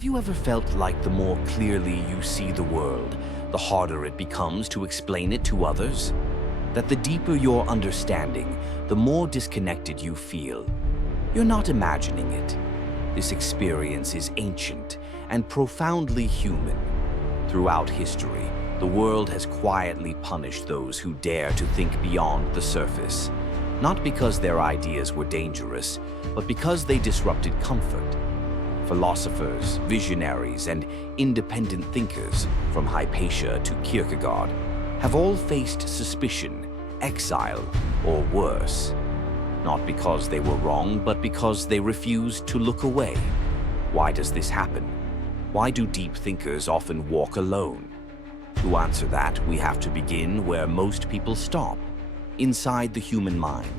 Have you ever felt like the more clearly you see the world, the harder it becomes to explain it to others? That the deeper your understanding, the more disconnected you feel? You're not imagining it. This experience is ancient and profoundly human. Throughout history, the world has quietly punished those who dare to think beyond the surface, not because their ideas were dangerous, but because they disrupted comfort. Philosophers, visionaries, and independent thinkers, from Hypatia to Kierkegaard, have all faced suspicion, exile, or worse. Not because they were wrong, but because they refused to look away. Why does this happen? Why do deep thinkers often walk alone? To answer that, we have to begin where most people stop, inside the human mind.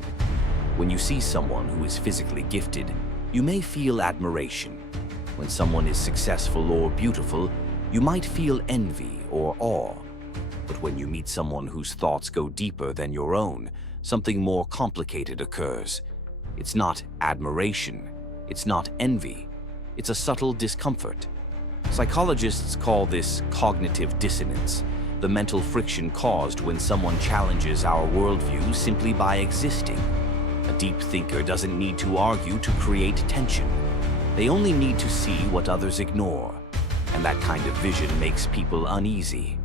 When you see someone who is physically gifted, you may feel admiration. When someone is successful or beautiful, you might feel envy or awe. But when you meet someone whose thoughts go deeper than your own, something more complicated occurs. It's not admiration, it's not envy, it's a subtle discomfort. Psychologists call this cognitive dissonance, the mental friction caused when someone challenges our worldview simply by existing. A deep thinker doesn't need to argue to create tension. They only need to see what others ignore, and that kind of vision makes people uneasy.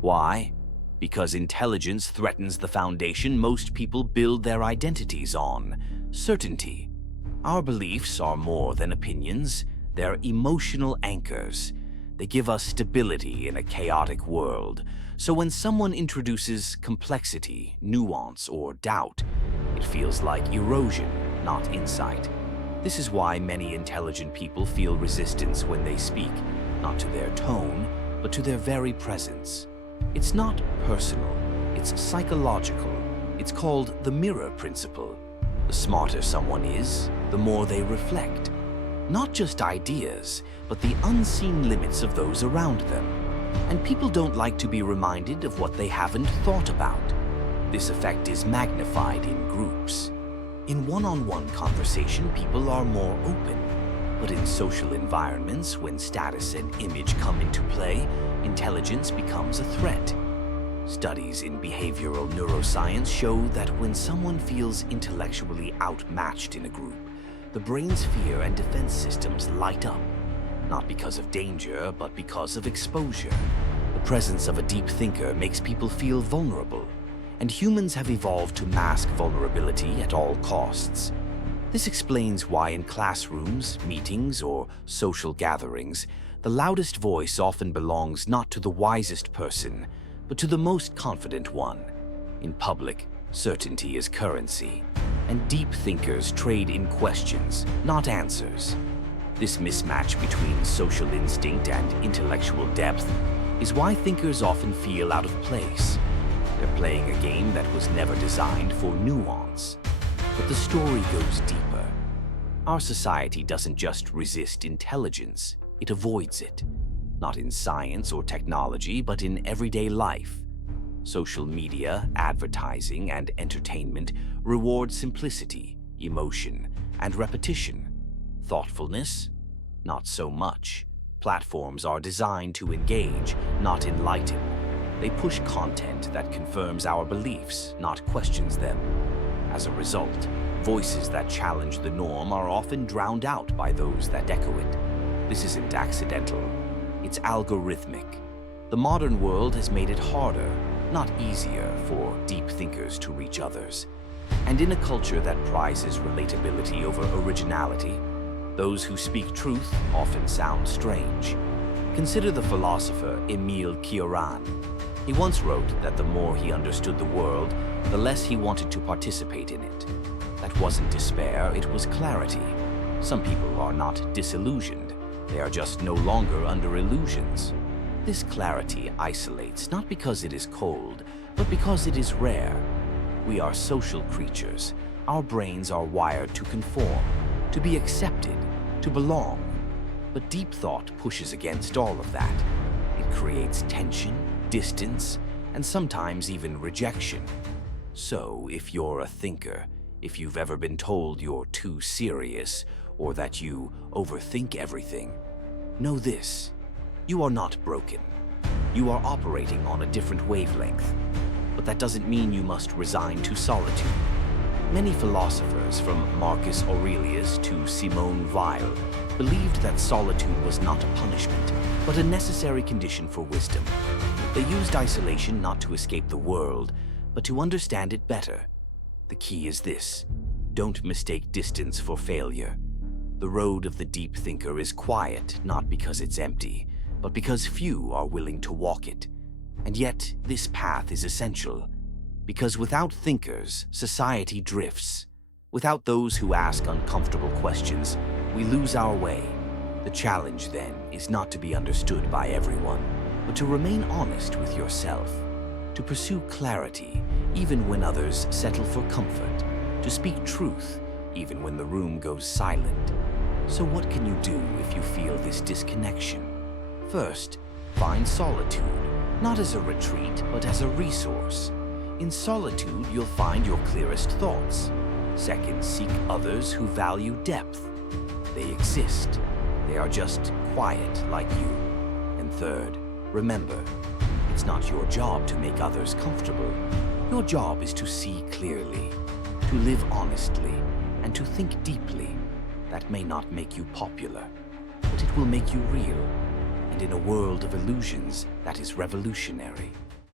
Why? Because intelligence threatens the foundation most people build their identities on: certainty. Our beliefs are more than opinions, they're emotional anchors. They give us stability in a chaotic world. So when someone introduces complexity, nuance, or doubt, it feels like erosion, not insight. This is why many intelligent people feel resistance when they speak, not to their tone, but to their very presence. It's not personal, it's psychological. It's called the mirror principle. The smarter someone is, the more they reflect. Not just ideas, but the unseen limits of those around them. And people don't like to be reminded of what they haven't thought about. This effect is magnified in groups. In one-on-one conversation, people are more open. But in social environments, when status and image come into play, intelligence becomes a threat. Studies in behavioral neuroscience show that when someone feels intellectually outmatched in a group, the brain's fear and defense systems light up, not because of danger, but because of exposure. The presence of a deep thinker makes people feel vulnerable, and humans have evolved to mask vulnerability at all costs. This explains why in classrooms, meetings, or social gatherings, the loudest voice often belongs not to the wisest person, but to the most confident one. In public, certainty is currency, and deep thinkers trade in questions, not answers. This mismatch between social instinct and intellectual depth is why thinkers often feel out of place. They're playing a game that was never designed for nuance. But the story goes deeper. Our society doesn't just resist intelligence, it avoids it. Not in science or technology, but in everyday life. Social media, advertising, and entertainment reward simplicity, emotion, and repetition. Thoughtfulness? Not so much. Platforms are designed to engage, not enlighten. They push content that confirms our beliefs, not questions them. As a result, voices that challenge the norm are often drowned out by those that echo it. This isn't accidental. It's algorithmic. The modern world has made it harder, not easier, for deep thinkers to reach others. And in a culture that prizes relatability over originality, those who speak truth often sound strange. Consider the philosopher Émile Cioran. He once wrote that the more he understood the world, the less he wanted to participate in it. That wasn't despair, it was clarity. Some people are not disillusioned. They are just no longer under illusions. This clarity isolates not because it is cold, but because it is rare. We are social creatures. Our brains are wired to conform, to be accepted, to belong. But deep thought pushes against all of that. It creates tension, distance, and sometimes even rejection. So, if you're a thinker, if you've ever been told you're too serious, or that you overthink everything, Know this: you are not broken. You are operating on a different wavelength. But that doesn't mean you must resign to solitude. Many philosophers, from Marcus Aurelius to Simone Weil, believed that solitude was not a punishment, but a necessary condition for wisdom. They used isolation not to escape the world, but to understand it better. The key is this: don't mistake distance for failure. The road of the deep thinker is quiet, not because it's empty, but because few are willing to walk it. And yet, this path is essential, because without thinkers, society drifts. Without those who ask uncomfortable questions, we lose our way. The challenge, then, is not to be understood by everyone, but to remain honest with yourself, to pursue clarity, even when others settle for comfort, to speak truth, even when the room goes silent. So what can you do if you feel this disconnection? First, find solitude, not as a retreat, but as a resource. In solitude, you'll find your clearest thoughts. Second, seek others who value depth. They exist. They are just quiet like you. And third, remember, it's not your job to make others comfortable. Your job is to see clearly, to live honestly, and to think deeply. That may not make you popular, but it will make you real. And in a world of illusions, that is revolutionary.